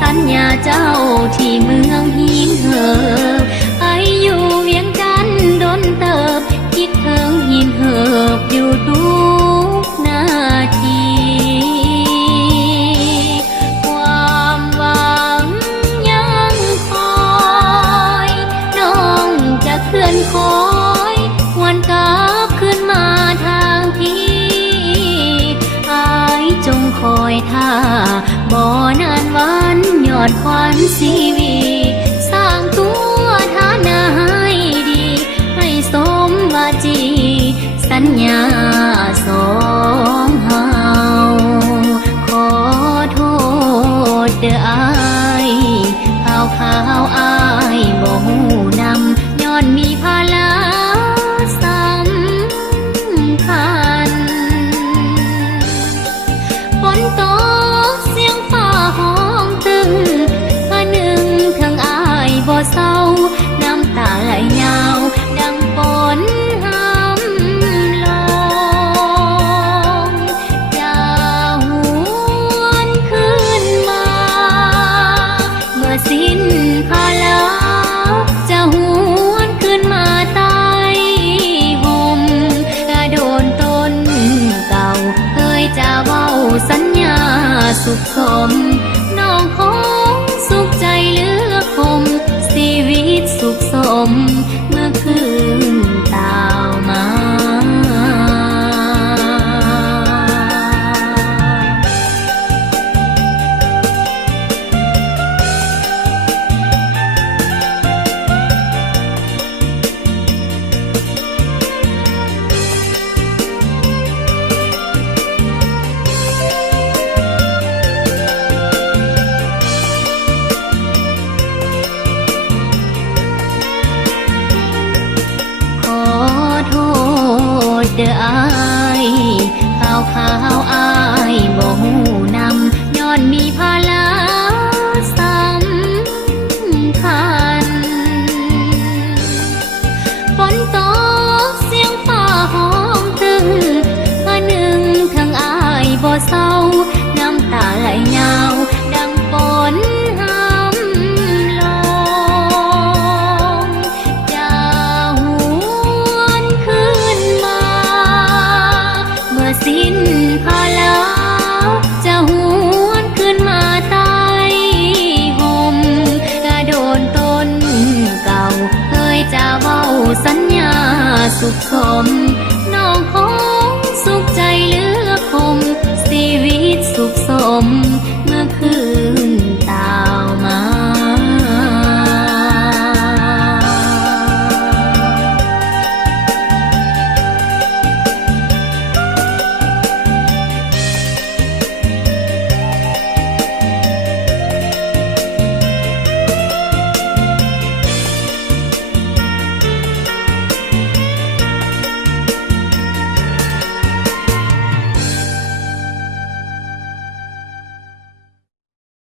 สัญญาเจ้าที่เมืองหินเหิบไปอยู่เวียงจันทน์ดนเติบคิดถึงหินเหิบอยู่ทุกนาทีความหวังยังคอยน้องจะเคลื่อนคอยวันกลับขึ้นมาทางที่อายจงคอยท่าบ่นานวันยอดควันชีวีสร้างตัวฐานะให้ดีให้สมวาจีสัญญาสองเฮาขอโทษเด้ออายข่าวอายบ่ฮู้นำย้อนมีภาระสำคัญฝนตกเสียงฟ้าห้องตึงอันหนึ่งทั้งอายบ่เศร้าน้ำตาไหลยาวดังฝนห้ำลงจะหวนคืนมาเมื่อสิ้นภาระจะหวนคืนมาใต้ห่มกระโดนต้นเก่าเคยจะเว้าสัญญาสุขสมน้องคงสุขใจเหลือคมชีวิตสุขสมเมื่อคืนตาวมาเด้ออายข่าวอายบ่ฮู้นำย้อนมีภาระสำคัญฝนตกเสียงฟ้าห้องตึงอันหนึ่งทั้งอายบ่เศร้าน้ำตาไหลยาวดังฝนห้ำลงจะหวนคืนมาเมื่อสิ้นภาระจะหวนคืนมาใต้ห่มกระโดนต้นเก่าเคยจะเว้าสัญญาสุขสม